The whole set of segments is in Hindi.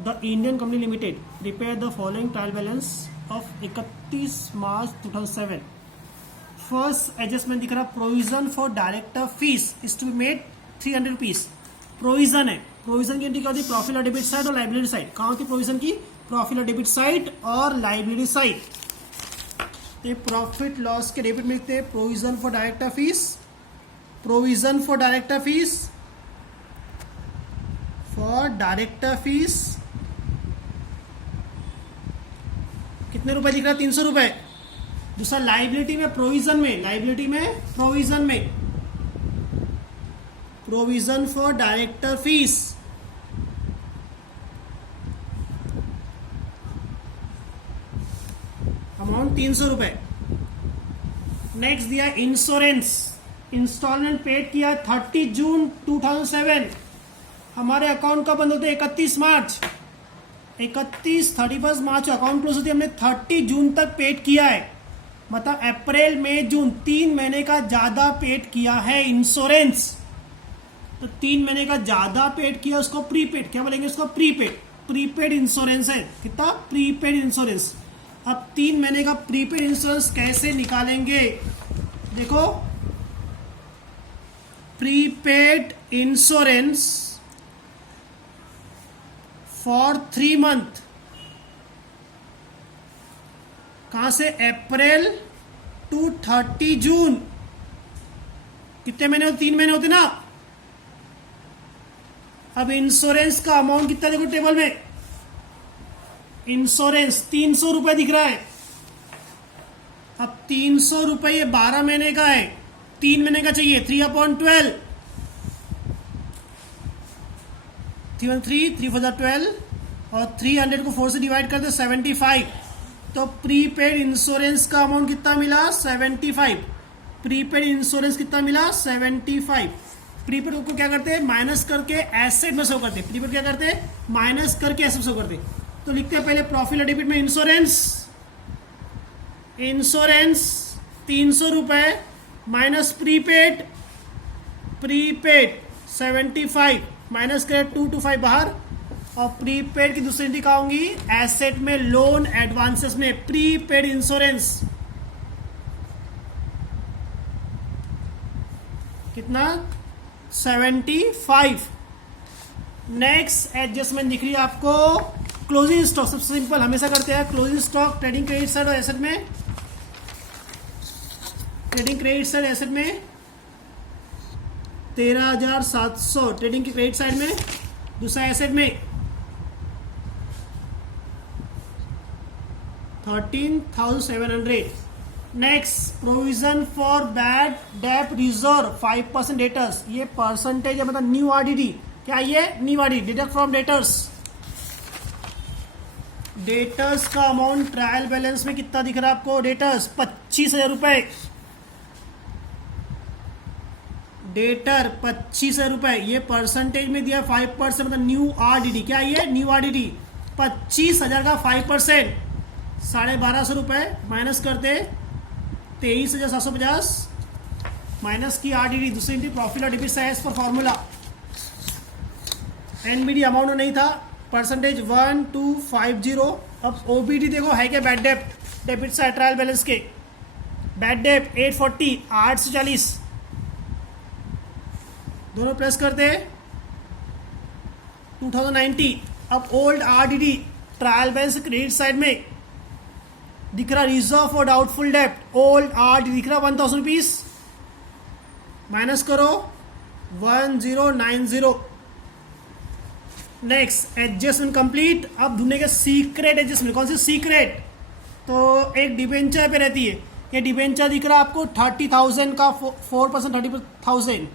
The Indian company limited prepare the following trial balance of 31 March 2007. First adjustment दिख रहा, provision for director fees is to be made 300 rupees. Provision है, प्रोविजन की एंट्री क्या होती है? प्रॉफिट और डेबिट साइड और लाइबिलिटी साइड. कहाँ होती है प्रोविजन की? प्रॉफिट और डेबिट साइड और लाइबिलिटी साइड. तो प्रॉफिट लॉस के डेबिट मिलते हैं. Provision for director fees, provision for director fees, for director fees कितने रुपए दिख रहा है? 300 रुपए. दूसरा लाइबिलिटी में, प्रोविजन में, लाइबिलिटी में, प्रोविजन में, provision for director fees amount 300 रुपए. नेक्स्ट दिया इंश्योरेंस, इंस्टॉलमेंट पेड किया 30 जून 2007. हमारे अकाउंट का बंद होते हैं 31 मार्च, 31 मार्च अकाउंट क्लोज होती है. हमने 30 जून तक पेड किया है, मतलब अप्रैल मई जून 3 महीने का ज्यादा पेड किया है इंश्योरेंस. तो 3 महीने का ज्यादा पेड किया, उसको प्रीपेड, क्या बोलेंगे उसको? प्रीपेड. प्रीपेड इंश्योरेंस है. कितना? Prepaid insurance. अब 3 महीने का प्रीपेड इंश्योरेंस कैसे निकालेंगे? देखो, प्रीपेड इंश्योरेंस फॉर 3 मंथ. कहां से? अप्रैल टू 30 जून. कितने महीने होते? 3 महीने होते ना. अब इंश्योरेंस का अमाउंट कितना देखो टेबल में. इंश्योरेंस 300 रुपए दिख रहा है. अब 300 रुपए ये 12 महीने का है, 3 महीने का चाहिए. 3/12, 3 3 for 12 और 300 को 4 से डिवाइड कर दे 75. तो प्रीपेड इंश्योरेंस का अमाउंट कितना मिला? 75. प्रीपेड इंश्योरेंस कितना मिला? 75. प्रीपेड को क्या करते हैं? माइनस करके एसेट में शो करते हैं. प्रीपेड क्या करते हैं? माइनस करके एसेट शो करते हैं. तो लिखते हैं पहले प्रॉफिट और डेबिट में इंश्योरेंस, इंश्योरेंस 300 रुपए माइनस प्रीपेड, प्रीपेड 75 माइनस करें 2 to 5 बाहर. और प्रीपेड की दूसरी एंट्री कहाँ होंगी? एसेट में, लोन एडवांसेस में. प्रीपेड इंश्योरेंस कितना? 75. नेक्स्ट एडजस्टमेंट दिख रही है आपको, क्लोजिंग स्टॉक. सबसे सिंपल हमेशा करते हैं closing stock. Trading credit side और एसेट में, ट्रेडिंग क्रेडिट साइड एसेट में 13,700 ट्रेडिंग की क्रेडिट साइड में. दूसरा एसेट में 13,700. Next provision for bad debt reserve 5% debtors. ये परसेंटेज है, मतलब न्यू आरडीडी. क्या ये? New RDD, deduct from debtors. Debtors का अमाउंट ट्रायल बैलेंस में कितना दिख रहा है आपको? डेटर्स 25,000 रुपए. डेटर 25,000 रुपए. ये परसेंटेज में दिया 5%, मतलब न्यू आरडीडी. क्या ये? New RDD. 25,000 का 5% 1250 रुपए माइनस करते 23,750 माइनस की आरडीडी. दूसरी एंट्री प्रॉफिट और डेबिट साइड पर फॉर्मूला. एनबीडी अमाउंट नहीं था, परसेंटेज 1250. अब ओबीडी देखो है क्या? बैड डेप्ट, डेबिट साइड ट्रायल बैलेंस के. बैड डेप्ट 840, 840 दोनों प्लस करते 2090. अब old RDD trial balance credit side में दिख रहा रिजर्व फॉर डाउटफुल डेप्ट. ओल्ड आरडीडी दिख रहा 1,000 रुपीज. माइनस करो 1090. Next adjustment complete. अब ढूंढने के सीक्रेट एडजस्टमेंट. कौन सी सीक्रेट? तो एक डिबेंचर पे रहती है. ये डिबेंचर दिख रहा है आपको 30,000 का 4%, 30,000.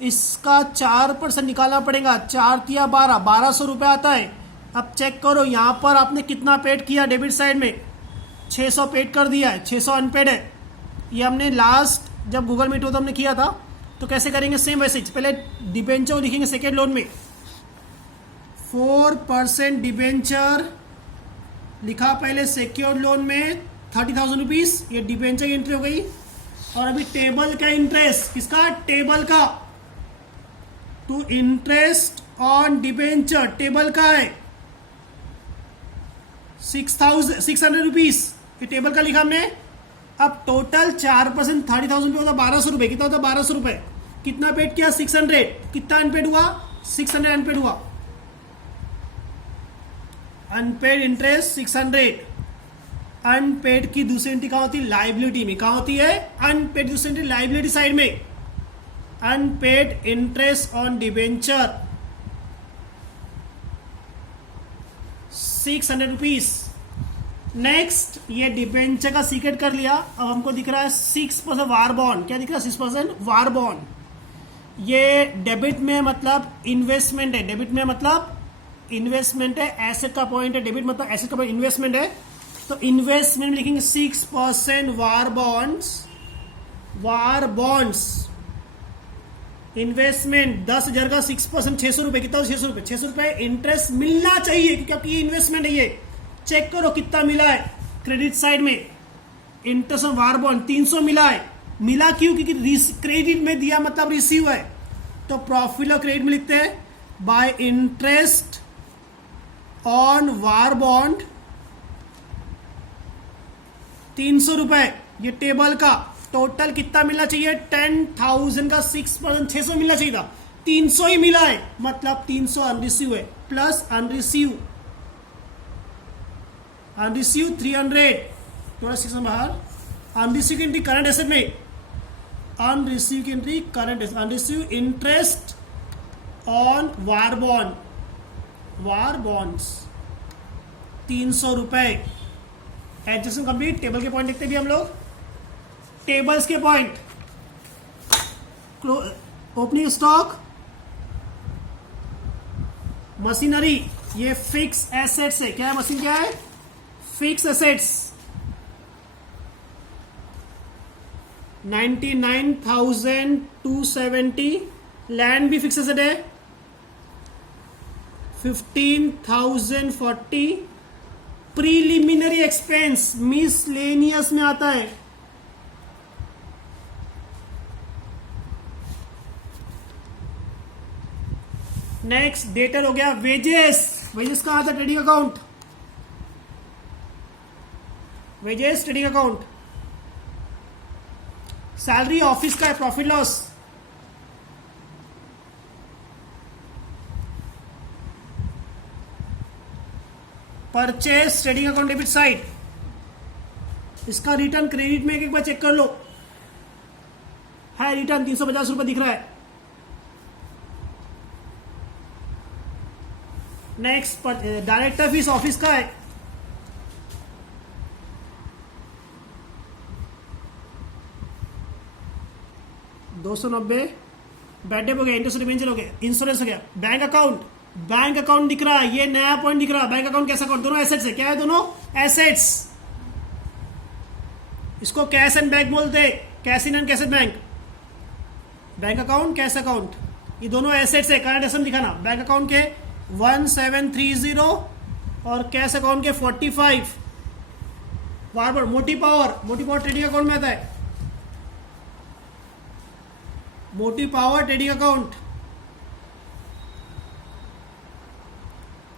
इसका 4% निकालना पड़ेगा. 4 या 12, 1200 रुपये आता है. अब चेक करो यहाँ पर आपने कितना पेड किया. डेबिट साइड में 600 पेड कर दिया है, 600 अनपेड है. ये हमने लास्ट जब गूगल मीट हो तो हमने किया था. तो कैसे करेंगे? सेम वैसे. पहले डिबेंचर लिखेंगे सेकेंड लोन में. 4% डिबेंचर लिखा पहले सिक्योर्ड लोन में 30,000 रुपीज. ये डिबेंचर की एंट्री हो गई. और अभी टेबल का इंटरेस्ट, किसका? टेबल का. To interest on debenture table का है 600 रुपीज, ये टेबल का लिखा हमने। अब टोटल 4% 30,000 पे होता 1200 रुपए। कितना होता 1200 रुपए। कितना पेड किया 600। कितना अनपेड हुआ 600 अनपेड हुआ। Unpaid interest 600। अनपेड की दूसरी एंट्री कहाँ होती है लाइबिलिटी में। कहाँ होती है अनपेड दूसरी एंट्री लाइबिलिटी साइड में। Unpaid interest on debenture 600 rupees. Next ये डिबेंचर का सीक्रेट कर लिया। अब हमको दिख रहा है 6% वार बॉन्ड। क्या दिख रहा है 6% वार बॉन्ड। ये डेबिट में मतलब इन्वेस्टमेंट है। डेबिट में मतलब इन्वेस्टमेंट है। एसेट का पॉइंट है। डेबिट मतलब एसेट का पॉइंट इन्वेस्टमेंट है। तो इन्वेस्टमेंट में लिखेंगे 6% वार बॉन्ड्स। वार बॉन्ड्स इन्वेस्टमेंट 10,000 का 6% 600 रुपए। कितना 600 रुपए। 600 रुपए इंटरेस्ट मिलना चाहिए क्योंकि ये इन्वेस्टमेंट है। ये चेक करो कितना मिला है क्रेडिट साइड में। इंटरेस्ट ऑन वार बॉन्ड 300 मिला है। मिला क्यों क्योंकि क्रेडिट में दिया मतलब रिसीव है। तो प्रॉफिट और क्रेडिट में लिखते हैं bye interest on war bond 300 रुपए। ये टेबल का टोटल कितना मिलना चाहिए 10,000 का 6% 600 मिलना चाहिए था। 300 ही मिला है मतलब 300 अनरिसीव है। प्लस अनरिसीव 300 थोड़ा 600 बाहर। अनरिसीव की एंट्री करंट एसेट में। अनरिसीव की entry current asset. Unreceived interest on war bond. War bonds 300 रुपए। Adjustment complete. टेबल के पॉइंट देखते भी हम लोग। टेबल्स के पॉइंट ओपनिंग स्टॉक मशीनरी ये फिक्स एसेट्स है। क्या है मशीन क्या है फिक्स एसेट्स 99,270। लैंड भी फिक्स एसेट है 15,040। प्रीलिमिनरी एक्सपेंस मिसलेनियस में आता है। नेक्स्ट डेटर हो गया वेजेस। वेजेस का आता है trading account. Wages trading account. Salary office का है profit loss. Purchase trading account debit side. इसका रिटर्न क्रेडिट में एक बार चेक कर लो है। रिटर्न 350 रुपए दिख रहा है। नेक्स्ट डायरेक्टर फीस ऑफिस का है। $290। बैड डेट हो गया। इंटरेस्ट डिबेंचर हो गया। इंश्योरेंस हो गया। Bank account. बैंक अकाउंट दिख रहा है। ये नया पॉइंट दिख रहा है। बैंक अकाउंट कैसा अकाउंट दोनों एसेट्स है। क्या है दोनों एसेट्स। इसको कैश एंड बैंक बोलते हैं। Cash in and cash and bank. Bank account cash account ये दोनों एसेट्स है। करंट एसेट दिखाना। बैंक अकाउंट के 1730 और कैश अकाउंट के 45। बार बार मोटी पावर ट्रेडिंग अकाउंट में आता है। Motive power trading account.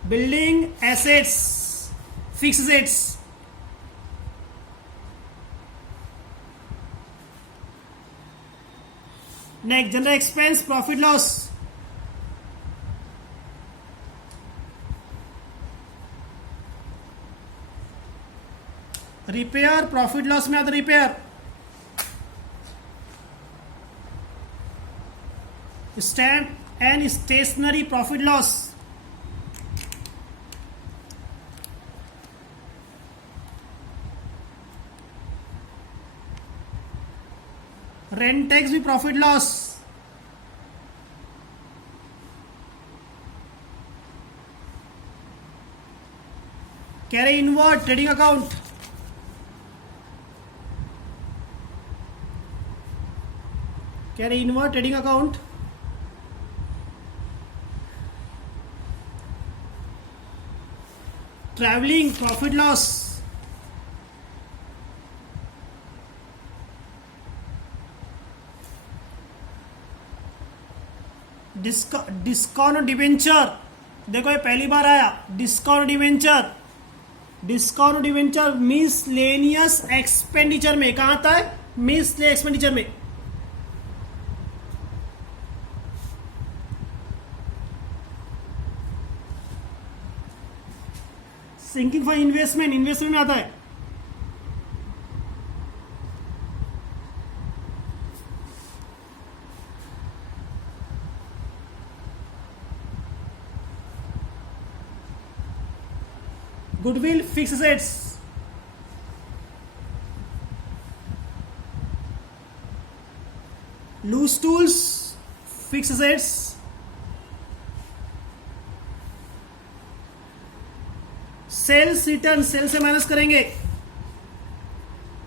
Building assets fix assets. Next general expense profit loss. Repair profit loss में आता repair. Stamp and stationery profit loss. Rent tax भी profit loss. Carry inward trading account. Carry inward trading account. Travelling profit loss. Discount debenture. देखो ये पहली बार आया discount debenture. Discount debenture miscellaneous expenditure में कहां आता है? मिसले एक्सपेंडिचर में। सिंकिंग फॉर इन्वेस्टमेंट, इन्वेस्टमेंट में आता है। Goodwill, fix assets, loose tools, fix assets, sales return, sales से माइनस करेंगे।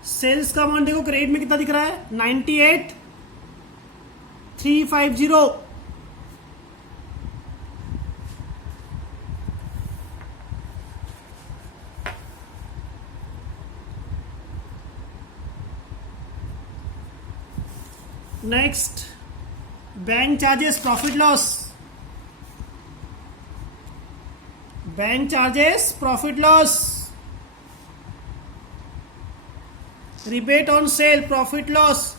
सेल्स का अमाउंट देखो क्रेडिट में कितना दिख रहा है? 98,350। Next, bank charges, profit loss, bank charges, profit loss, rebate on sale, profit loss,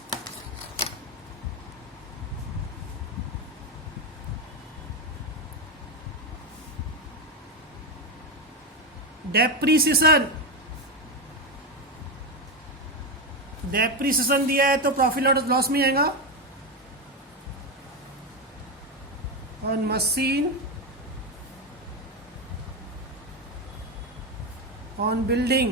depreciation, depreciation दिया है तो प्रॉफिट लॉस में आएगा। On machine, on building,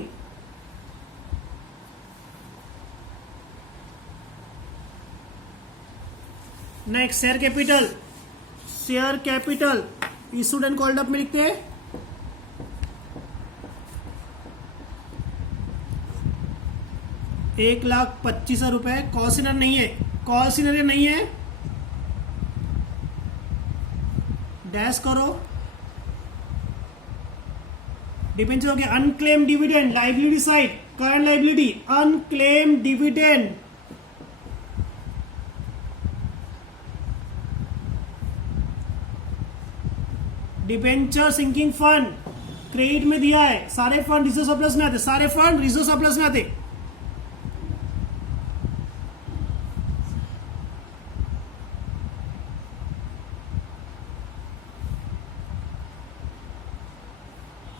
next share capital, share capital issued and called up में लिखते हैं 1,25,000 रुपए। कॉसिनर नहीं है, कॉसिनर नहीं है, डैश करो। डिपेंड हो गया। Unclaimed dividend, liability side, current liability, unclaimed dividend, debenture sinking fund, credit में दिया है। सारे फंड रिजर्व सरप्लस में आते, सारे फंड रिजर्व सरप्लस में आते।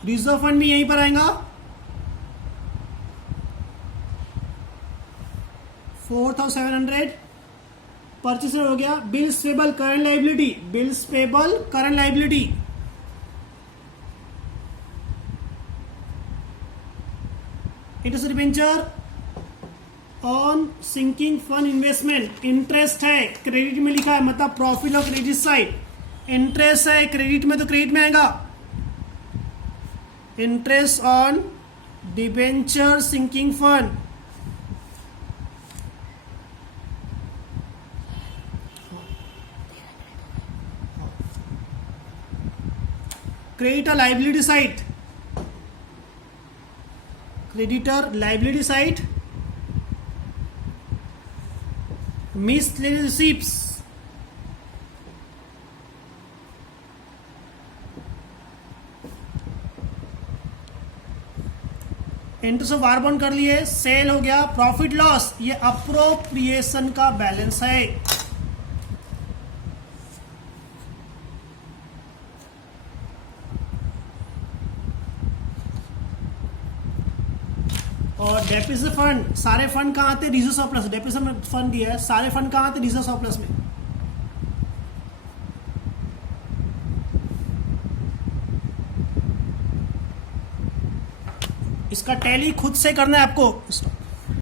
रिजर्व फंड भी यहीं पर आएगा। 4,700 परचेसर हो गया। Bills payable, current liability, bills payable, current liability, interest debenture on sinking fund investment. Interest है, क्रेडिट में लिखा है, मतलब प्रॉफिट और क्रेडिट साइड। इंटरेस्ट है क्रेडिट में तो क्रेडिट में आएगा। Interest on debenture sinking fund, creditor liability side, creditor liability side, miscellaneous receipts, interest of war bond कर लिए, सेल हो गया। प्रॉफिट लॉस ये अप्रोप्रिएशन का बैलेंस है। और डेप्रिसिएशन फंड, सारे फंड कहां आते? Reserve surplus. डेप्रिसिएशन फंड दिया है, सारे फंड कहां आते? रिजर्व सरप्लस में। इसका टैली खुद से करना है आपको।